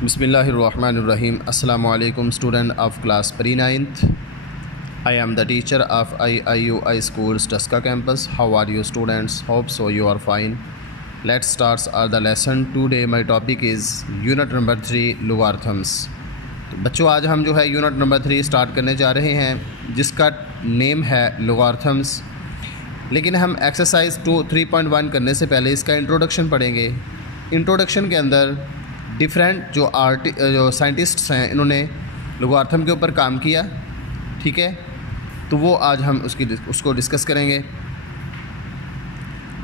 Bismillahirrahmanirrahim. Assalamu alaikum, student of class pre-9th. I am the teacher of IIUI schools Tuska campus. How are you students? Hope so you are fine. Let's start the lesson. Today my topic is unit number 3 logarithms. तो बच्चों आज हम जो है unit number 3 start करने जा रहे हैं जिसका नेम है लोगार्थम्स। लेकिन हम एक्सरसाइज 3.1 करने से पहले इसका इंट्रोडक्शन पढ़ेंगे। इंट्रोडक्शन के अंदर डिफरेंट जो साइंटिस्ट्स हैं इन्होंने लोगार्थम के ऊपर काम किया, ठीक है, तो वो आज हम उसको डिस्कस करेंगे।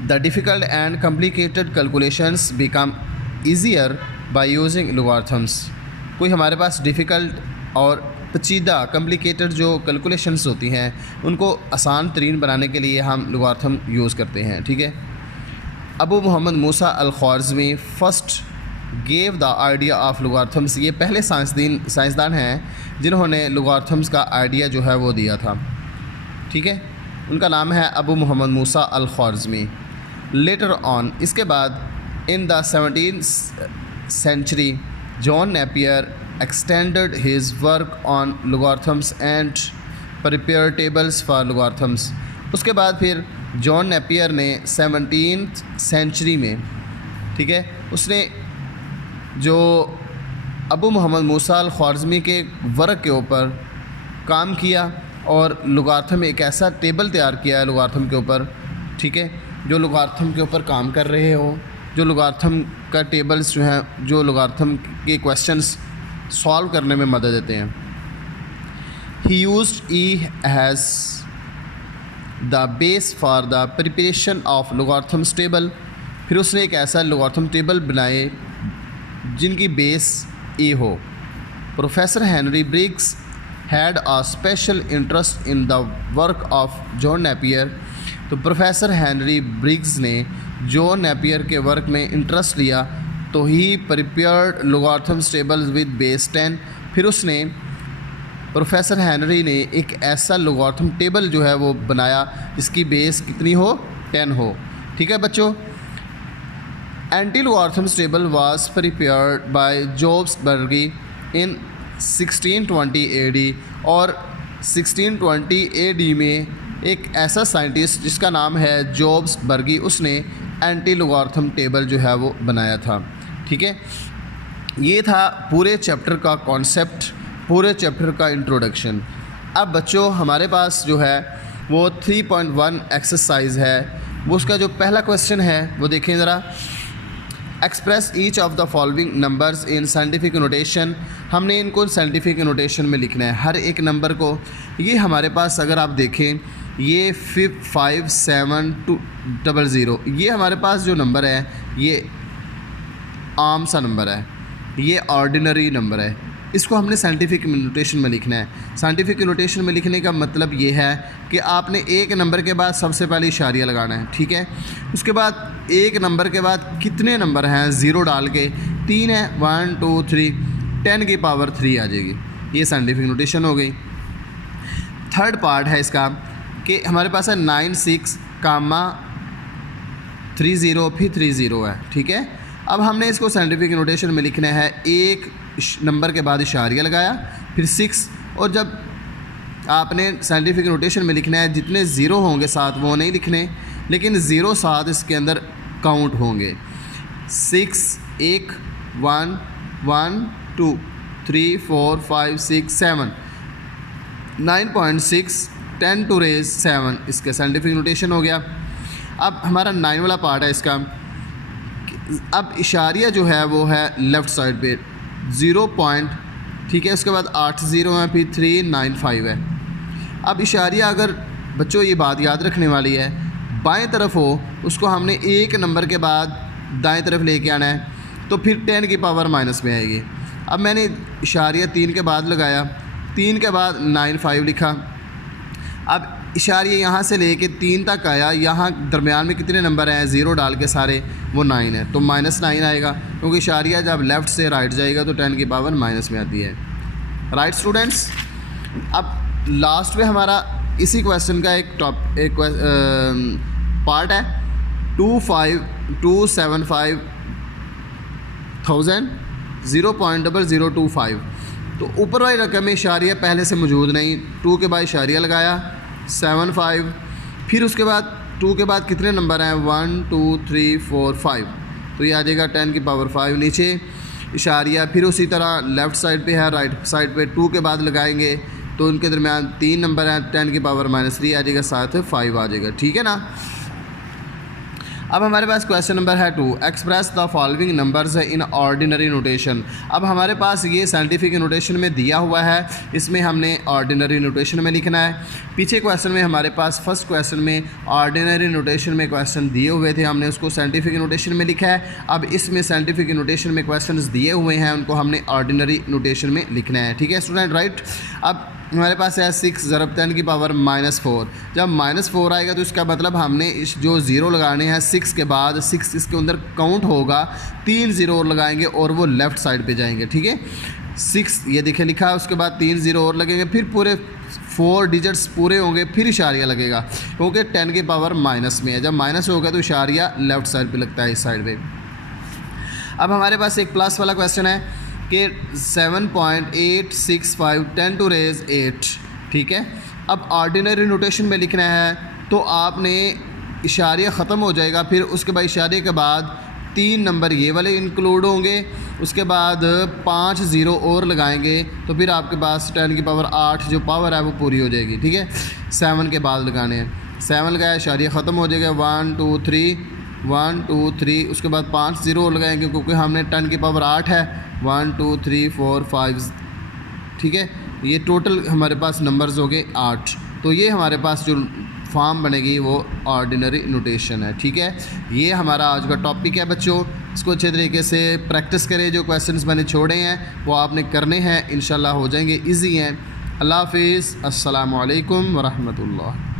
The difficult and complicated calculations become easier by using logarithms. कोई हमारे पास डिफ़िकल्ट और पेचीदा कॉम्प्लिकेटेड जो कैलकुलेशंस होती हैं उनको आसान तरीन बनाने के लिए हम लोगार्थम यूज़ करते हैं, ठीक है। Abu Muhammad Musa al-Khwarizmi first gave the idea of logarithms. ये पहले साइंसदान हैं जिन्होंने लोगार्थम्स का आइडिया जो है वो दिया था, ठीक है। उनका नाम है Abu Muhammad Musa al-Khwarizmi. Later on, इसके बाद in the 17th century John Napier extended his work on logarithms and prepare tables for logarithms. उसके बाद फिर जॉन नेपियर ने 17th सेंचुरी में, ठीक है, उसने जो अबू मोहम्मद मूसा अल-ख्वारिज़मी के वर्क के ऊपर काम किया और लोगार्थम एक ऐसा टेबल तैयार किया है लोगार्थम के ऊपर, ठीक है, जो लोगार्थम के ऊपर काम कर रहे हो, जो लोगार्थम का टेबल्स जो हैं जो लोगार्थम के क्वेश्चंस सॉल्व करने में मदद देते हैं। He used e has the base for the preparation of logarithms table. फिर उसने एक ऐसा लोगार्थम टेबल बनाए जिनकी बेस ए हो। Professor Henry Briggs had a special interest in the work of John Napier. तो प्रोफेसर हेनरी ब्रिग्स ने जॉन नेपियर के वर्क में इंटरेस्ट लिया, तो ही प्रिपेयर्ड लोगार्थम्स टेबल विद बेस 10। फिर उसने प्रोफेसर हेनरी ने एक ऐसा लोगार्थम टेबल जो है वो बनाया जिसकी बेस कितनी हो, 10 हो, ठीक है बच्चों। Anti logarithms table was prepared by Jobst Burgi in 1620 AD। और 1620 AD में एक ऐसा साइंटिस्ट जिसका नाम है जॉब्स बर्गी, उसने एंटी लोगार्थम टेबल जो है वो बनाया था, ठीक है। ये था पूरे चैप्टर का कॉन्सेप्ट, पूरे चैप्टर का इंट्रोडक्शन। अब बच्चों हमारे पास जो है वो 3.1 एक्सरसाइज है, वो उसका जो पहला क्वेश्चन है वो देखें ज़रा। Express each of the following numbers in scientific notation. हमने इनको साइंटिफिक नोटेशन में लिखना है हर एक नंबर को। ये हमारे पास अगर आप देखें ये 57200, ये हमारे पास जो नंबर है ये आम सा नंबर है, ये ऑर्डिनरी नंबर है। इसको हमने साइंटिफिक नोटेशन में लिखना है। साइंटिफिक नोटेशन में लिखने का मतलब ये है कि आपने एक नंबर के बाद सबसे पहले इशारिया लगाना है, ठीक है। उसके बाद एक नंबर के बाद कितने नंबर हैं ज़ीरो डाल के, 3 है, 1 2 3, 10 की पावर 3 आ जाएगी। ये साइंटिफिक नोटेशन हो गई। थर्ड पार्ट है इसका कि हमारे पास है 96,30 फिर 30 है, ठीक है। अब हमने इसको साइंटिफिक नोटेशन में लिखना है। एक नंबर के बाद इशारिया लगाया, फिर 6, और जब आपने साइंटिफिक नोटेशन में लिखना है जितने ज़ीरो होंगे साथ वो नहीं लिखने, लेकिन ज़ीरो साथ इसके अंदर काउंट होंगे। 6 1 1 1 2 3 4 5 6 7 9.6 10 to raise 7 इसका साइंटिफिक नोटेशन हो गया। अब हमारा 9 वाला पार्ट है इसका। अब इशारिया जो है वो है लेफ़्ट साइड पे 0 पॉइंट, ठीक है। उसके बाद 8 0 है, फिर 395 है। अब इशारिया अगर बच्चों ये बात याद रखने वाली है, बाएं तरफ हो उसको हमने एक नंबर के बाद दाएं तरफ लेके आना है, तो फिर 10 की पावर माइनस में आएगी। अब मैंने इशारिया 3 के बाद लगाया, 3 के बाद 95 लिखा। अब इशारिया यहाँ से लेके 3 तक आया, यहाँ दरमियान में कितने नंबर हैं ज़ीरो डाल के सारे, वो 9 है, तो -9 आएगा, क्योंकि इशारिया जब लेफ़्ट से राइट जाएगा तो 10 की पावर माइनस में आती है। राइट स्टूडेंट्स, अब लास्ट में हमारा इसी क्वेश्चन का एक पार्ट है 275,000 0.0025। तो ऊपर वाली रकम में इशारिया पहले से मौजूद नहीं, 2 के बाद इशारिया लगाया 75, फिर उसके बाद 2 के बाद कितने नंबर हैं 1 2 3 4 5, तो ये आ जाएगा 10 की पावर 5 नीचे इशारिया। फिर उसी तरह लेफ़्ट साइड पे है, राइट साइड पे 2 के बाद लगाएंगे तो उनके दरमियान 3 नंबर हैं, 10 की पावर -3 आ जाएगा, साथ 5 आ जाएगा, ठीक है ना। अब हमारे पास क्वेश्चन नंबर है 2, express the following numbers in ordinary notation. अब हमारे पास ये साइंटिफिक नोटेशन में दिया हुआ है, इसमें हमने ऑर्डिनरी नोटेशन में लिखना है। पीछे क्वेश्चन में हमारे पास फर्स्ट क्वेश्चन में ऑर्डिनरी नोटेशन में क्वेश्चन दिए हुए थे, हमने उसको साइंटिफिक नोटेशन में लिखा है। अब इसमें साइंटिफिक नोटेशन में क्वेश्चन दिए हुए हैं, उनको हमने ऑर्डिनरी नोटेशन में लिखना है, ठीक है स्टूडेंट, राइट। अब हमारे पास है 6 ज़रब 10 की पावर -4। जब -4 आएगा तो इसका मतलब हमने इस जो ज़ीरो लगाने हैं 6 के बाद, 6 इसके अंदर काउंट होगा, 3 ज़ीरो और लगाएंगे और वो लेफ़्ट साइड पे जाएंगे, ठीक है। 6 ये देखिए लिखा है, उसके बाद 3 ज़ीरो और लगेंगे, फिर पूरे 4 डिजिट्स पूरे होंगे, फिर इशारिया लगेगा, क्योंकि 10 की पावर माइनस में है। जब माइनस होगा तो इशारिया लेफ़्ट साइड पर लगता है, इस साइड पर। अब हमारे पास एक प्लस वाला क्वेश्चन है कि 7.865 10 to raise 8, ठीक है। अब ऑर्डिनरी नोटेशन में लिखना है तो आपने इशारिया ख़त्म हो जाएगा, फिर उसके बाद इशारे के बाद 3 नंबर ये वाले इंक्लूड होंगे, उसके बाद 5 ज़ीरो और लगाएंगे तो फिर आपके पास 10 की पावर 8 जो पावर है वो पूरी हो जाएगी, ठीक है। 7 के बाद लगाने हैं, 7 लगाया इशारिया ख़त्म हो जाएगा, 1 2 3 1 2 3, उसके बाद 5 ज़ीरो और लगाएंगे क्योंकि हमने 10 की पावर 8 है, 1 2 3 4 5, ठीक है। ये टोटल हमारे पास नंबर्स हो गए 8। तो ये हमारे पास जो फॉर्म बनेगी वो ऑर्डिनरी नोटेशन है, ठीक है। ये हमारा आज का टॉपिक है बच्चों, इसको अच्छे तरीके से प्रैक्टिस करें। जो क्वेश्चंस मैंने छोड़े हैं वो आपने करने हैं, इंशाल्लाह हो जाएंगे, इजी हैं। अल्लाह हाफिज़, अस्सलामु अलैकुम व रहमतुल्लाह।